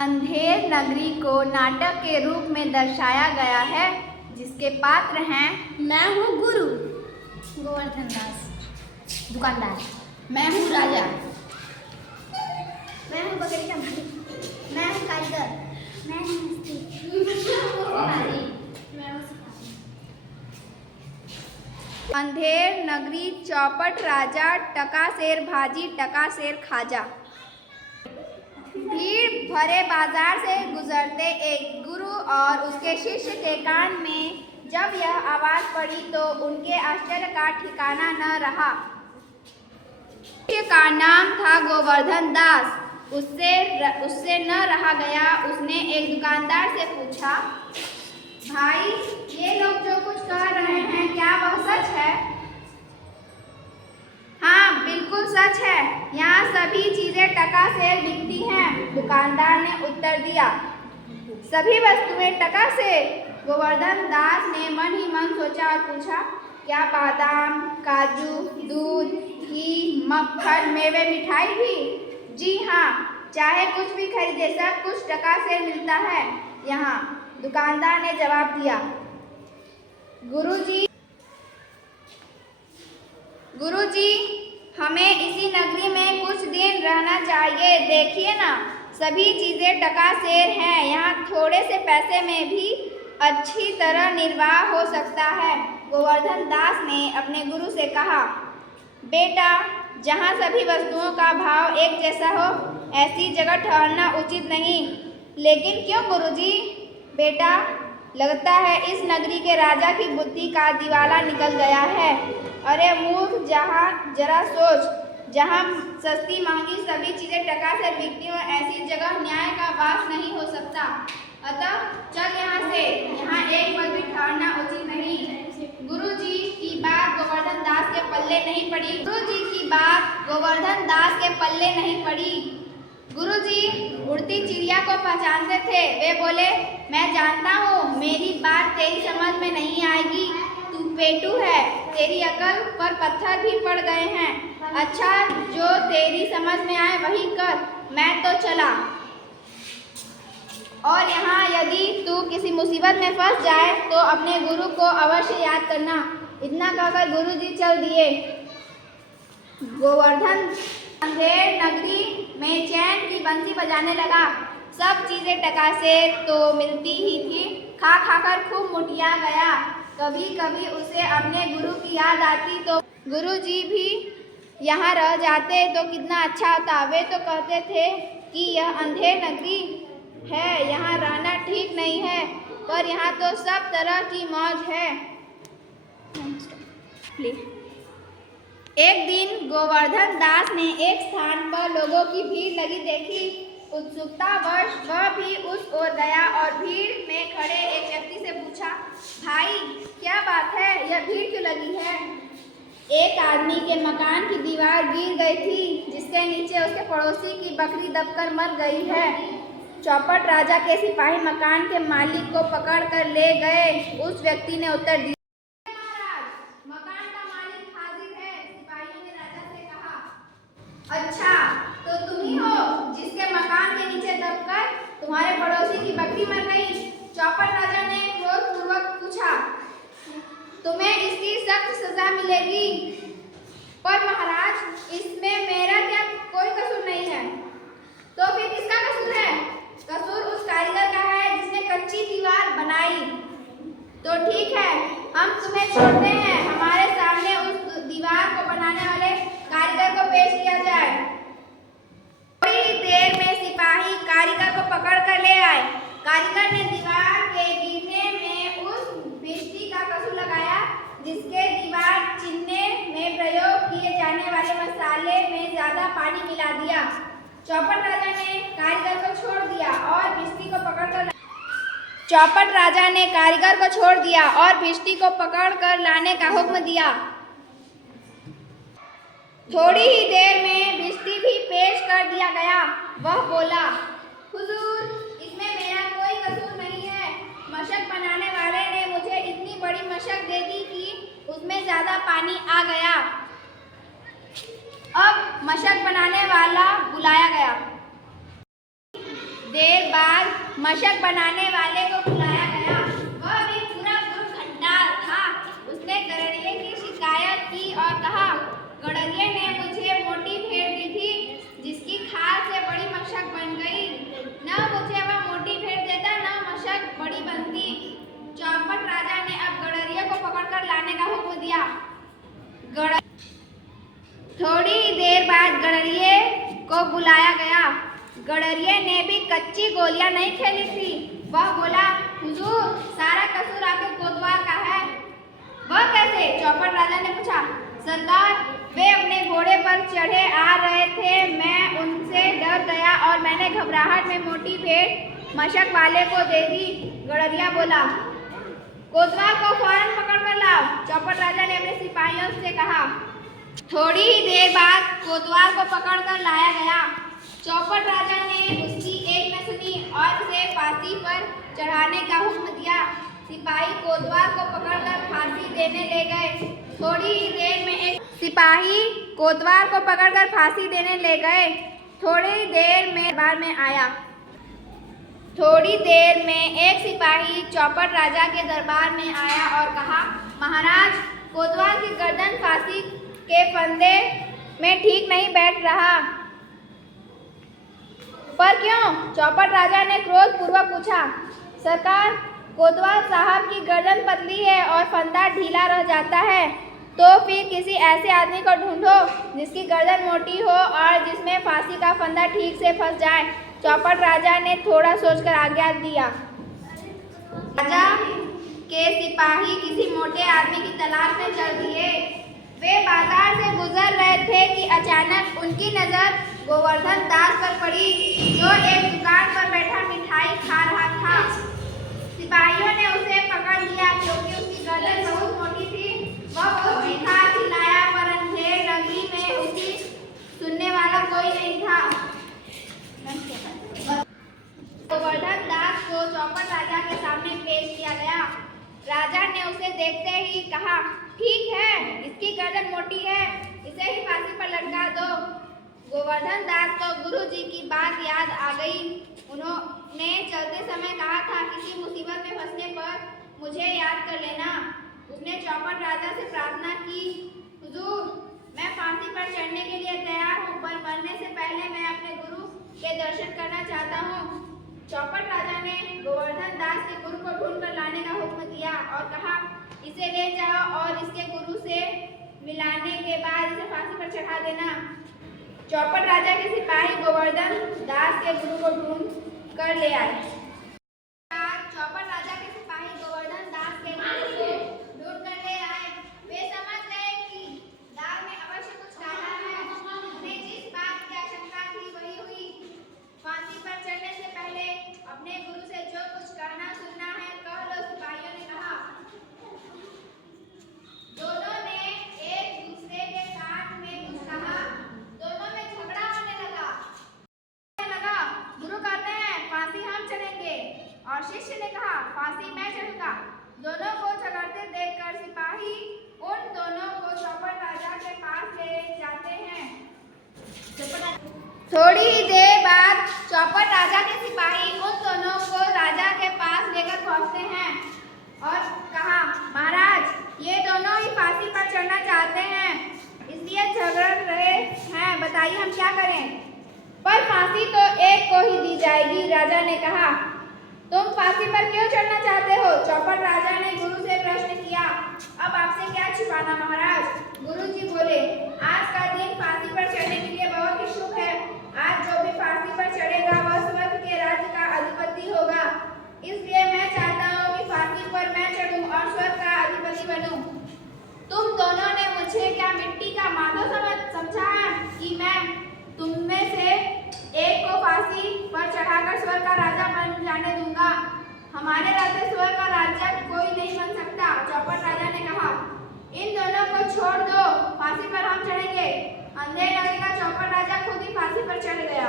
अंधेर नगरी को नाटक के रूप में दर्शाया गया है, जिसके पात्र हैं मैं हूँ गुरु गोवर्धन दास दुकानदार, मैं हूँ राजा, मैं हूँ बकरी का मालिक, मैं हूँ कारीगर, मैं हूँ मिस्त्री, मैं हूँ सिपाही। अंधेर नगरी, चौपट राजा, टका शेर भाजी, टका शेर खाजा। भीड़ भरे बाजार से गुजरते एक गुरु और उसके शिष्य के कान में जब यह आवाज पड़ी तो उनके आश्चर्य का ठिकाना न रहा। शिष्य का नाम था गोवर्धन दास। उससे न रहा गया। उसने एक दुकानदार से पूछा, भाई, ये लोग जो कुछ कह रहे हैं क्या वह सच है? हाँ, बिल्कुल सच है। यहाँ सभी चीजें टका शेर बिकती हैं, दुकानदार ने उत्तर दिया। सभी वस्तुएं टका शेर? गोवर्धन दास ने मन ही मन सोचा और पूछा, क्या बादाम, काजू, दूध, घी, मक्खन, मेवे, मिठाई भी? जी हाँ, चाहे कुछ भी खरीदे, सब कुछ टका शेर मिलता है यहाँ, दुकानदार ने जवाब दिया। गुरुजी, हमें इसी नगरी में कुछ दिन रहना चाहिए। देखिए ना, सभी चीजें टका शेर हैं। यहाँ थोड़े से पैसे में भी अच्छी तरह निर्वाह हो सकता है। गोवर्धन दास ने अपने गुरु से कहा, बेटा, जहाँ सभी वस्तुओं का भाव एक जैसा हो, ऐसी जगह ठहरना उचित नहीं। लेकिन क्यों गुरुजी? बेटा, लगता है इस नगरी के राजा की बुद्धि का दिवाला निकल गया है। अरे मूर्ख, जरा सोच, जहाँ सस्ती महंगी सभी चीजें टका से बिकती हो, ऐसी जगह न्याय का वास नहीं हो सकता। अतः चल यहाँ से, यहाँ एक पल भी ठहरना उचित नहीं। गुरुजी की बात गोवर्धन दास के पल्ले नहीं पड़ी। गुरुजी उड़ती चिड़िया को पहचानते थे। वे बोले, मैं जानता हूँ मेरी बात तेरी समझ में नहीं आएगी, तू पेटू है, तेरी अकल पर पत्थर भी पड़ गए हैं। अच्छा, जो तेरी समझ में आए वही कर, मैं तो चला। और यहाँ यदि तू किसी मुसीबत में फंस जाए तो अपने गुरु को अवश्य याद करना। इतना कहकर गुरुजी चल दिए। गोवर्धन अंधेर नगरी में चैन की बंसी बजाने लगा। सब चीजें टका शेर तो मिलती ही थी। खा खाकर खूब मोटिया गया। कभी कभी उसे अपने गुरु की याद आती तो गुरुजी भी यहाँ रह जाते तो कितना अच्छा होता। वे तो कहते थे कि यह अंधेर नगरी है, यहाँ रहना ठीक नहीं है, पर यहाँ तो सब तरह की मौज है। एक दिन गोवर्धन दास ने एक स्थान पर लोगों की भीड़ लगी देखी। उत्सुकतावश वह भी उस ओर गया और भीड़ में खड़े एक व्यक्ति से पूछा, भाई, क्या बात है, यह भीड़ क्यों लगी है? एक आदमी के मकान की दीवार गिर गई थी, जिसके नीचे उसके पड़ोसी की बकरी दबकर मर गई है। चौपट राजा के सिपाही मकान के मालिक को पकड़ कर ले गए। उस व्यक्ति ने उत्तर दिया, मकान का मालिक हाजिर है। सिपाही ने राजा से कहा, अच्छा, तो तुम ही हो जिसके मकान के नीचे दबकर तुम्हारे पड़ोसी की बकरी मर गई? चौपट राजा ने क्रोधपूर्वक पूछा, तुम्हें इसकी सख्त सजा मिलेगी। पर महाराज, इसमें मेरा क्या कोई कसूर नहीं है। तो फिर किसका कसूर है? कसूर उस कारीगर का है जिसने कच्ची दीवार बनाई। तो ठीक है, हम तुम्हें छोड़ते हैं। हमारे सामने उस दीवार को बनाने वाले कारीगर को पेश किया जाए। थोड़ी देर में सिपाही कारीगर को पकड़ कर ले आए। कारीगर ने दीवार के गिरने में उस भिष्टी का कसूर लगाया जिसके दीवार चीरने में प्रयोग किए जाने वाले मसाले में ज्यादा पानी मिला दिया। चौपट राजा ने कारीगर को छोड़ दिया और भिष्टी को पकड़ कर लाने का हुक्म दिया। थोड़ी ही देर में भिष्टी भी पेश कर दिया गया। वह बोला, हुजूर, इसमें मेरा कोई कसूर नहीं है। मशक बनाने वाले ने मुझे इतनी बड़ी मशक दे दी कि उसमें ज्यादा पानी आ गया। अब मशक बनाने वाला बुलाया गया। देर बाद मशक बनाने वाले को बुलाया गया। वह भी पूरा घंटाल था। उसने गड़रिये की शिकायत की और कहा, गड़रिये ने मुझे मोटी भेड़ दी थी जिसकी खाल से बड़ी मशक बन गई। न मुझे वह मोटी भेड़ देता न मशक बड़ी बनती। चौपट राजा ने अब गड़रिये को पकड़कर लाने का हुक्म दिया। थोड़ी देर बाद गड़रिये को बुलाया गया। गड़रिये ने भी कच्ची गोलियां नहीं खेली थी। वह बोला, हुजूर, सारा कसूर आपके कोतवाल का है। वह कैसे? चौपट राजा ने पूछा। सरकार, वे अपने घोड़े पर चढ़े आ रहे थे। मैं उनसे डर गया और मैंने घबराहट में मोटी भेड़ मशक वाले को दे दी। गड़रिया बोला, कोतवाल को फौरन पकड़ कर लाओ। चौपट राजा ने अपने सिपाहियों से कहा। थोड़ी ही देर बाद कोतवाल को पकड़कर लाया गया। चौपट राजा ने उसकी एक न सुनी और उसे फांसी पर चढ़ाने का हुक्म दिया। सिपाही कोतवाल को पकड़कर फांसी देने ले गए। थोड़ी ही देर में एक सिपाही कोतवाल को पकड़कर फांसी देने ले गए। थोड़ी देर में दरबार में आया। थोड़ी देर में एक सिपाही चौपट राजा के दरबार में आया और कहा, महाराज, कोतवाल की गर्दन फांसी के फंदे में ठीक नहीं बैठ रहा। पर क्यों? चौपट राजा ने क्रोध पूर्वक पूछा। सरकार, कोतवाल साहब की गर्दन पतली है और फंदा ढीला रह जाता है। तो फिर किसी ऐसे आदमी को ढूंढो जिसकी गर्दन मोटी हो और जिसमें फांसी का फंदा ठीक से फंस जाए। चौपट राजा ने थोड़ा सोचकर आज्ञा दिया। राजा के सिपाही किसी मोटे आदमी की तलाश में चल दिए। वे बाजार से गुजर रहे थे कि अचानक उनकी नजर गोवर्धन दास पर पड़ी, जो एक दुकान पर बैठा मिठाई खा रहा था। सिपाहियों ने उसे पकड़ लिया क्योंकि उसकी गर्दन बहुत मोटी थी। वह बहुत चीखा चिल्लाया, पर अंधेर नगरी में उसकी सुनने वाला कोई नहीं था। गोवर्धन दास को चौपट राजा के सामने पेश किया गया। राजा ने उसे देखते ही कहा, ठीक है, इसकी गर्दन मोटी है, इसे ही फांसी पर लटका दो। गोवर्धन दास को गुरु जी की बात याद आ गई। उन्होंने चलते समय कहा था, किसी मुसीबत में फंसने पर मुझे याद कर लेना। उसने चौपट राजा से प्रार्थना की, हुजूर, मैं फांसी पर चढ़ने के लिए तैयार हूँ, पर मरने से पहले मैं अपने गुरु के दर्शन करना चाहता हूँ। चौपट राजा ने गोवर्धन दास के गुरु को ढूंढकर लाने का हुक्म दिया और कहा, इसे ले जाओ और इसके गुरु से मिलाने के बाद इसे फांसी पर चढ़ा देना। चौपट राजा के सिपाही गोवर्धन दास के गुरु को ढूंढ कर ले आए। चौपट राजा के सिपाही गोवर्धन दास के गुरु को ढूंढ कर ले आए। वे समझ गए कि दाल में अवश्य कुछ काला है। उन्हें जिस बात की आशंका थी वही हुई। फांसी पर चढ़ने से पहले अपने गुरु से जो कुछ कहना सुनना है कह लो, सिपाहियों ने कहा। दोनों ने एक दूसरे के कान में कुछ कहा। दोनों में झगड़ा होने लगा। गुरु कहते हैं फांसी हम चढ़ेंगे और शिष्य ने कहा फांसी मैं चढ़ूंगा। दोनों को झगड़ते देखकर सिपाही उन दोनों को चौपट राजा के पास ले जाते हैं। थोड़ी ही देर बाद चौपट राजा के सिपाही उन दोनों को राजा के पास लेकर पहुंचते हैं और कहा, महाराज, ये दोनों ही फांसी पर चढ़ना चाहते हैं, इसलिए झगड़ रहे हैं, बताइए हम क्या करें। पर फांसी तो एक को ही दी जाएगी, राजा ने कहा। तुम फांसी पर क्यों चढ़ना चाहते हो? चौपट राजा ने गुरु से प्रश्न किया। अब आपसे क्या छिपाना महाराज? गुरुजी बोले, आज का दिन फांसी पर चढ़ने के लिए बहुत ही शुभ है। आज जो भी फांसी पर चढ़ेगा वह स्वर्ग के राज्य का अधिपति होगा। इसलिए मैं चाहता हूँ कि फांसी पर मैं चढ़ूं और स्वर्ग का अधिपति बनूं। तुम दोनों ने मुझे क्या मिट्टी का माधव समझा है कि मैं तुम में से एक को फांसी पर चढ़ाकर स्वर्ग का राजा बन जाने दूंगा? हमारे राज्य स्वर्ग का राजा कोई नहीं बन सकता। चौपट राजा ने कहा, इन दोनों को छोड़ दो, फांसी पर हम चढ़ेंगे। अंधेर नगरी का चौपट राजा खुद ही फांसी पर चढ़ गया।